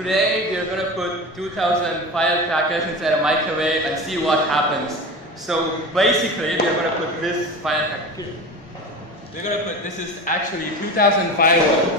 Today we are going to put 2000 firecrackers inside a microwave and see what happens. So basically we are going to put this firecracker. We're going to put, this is actually 2000 fireworks.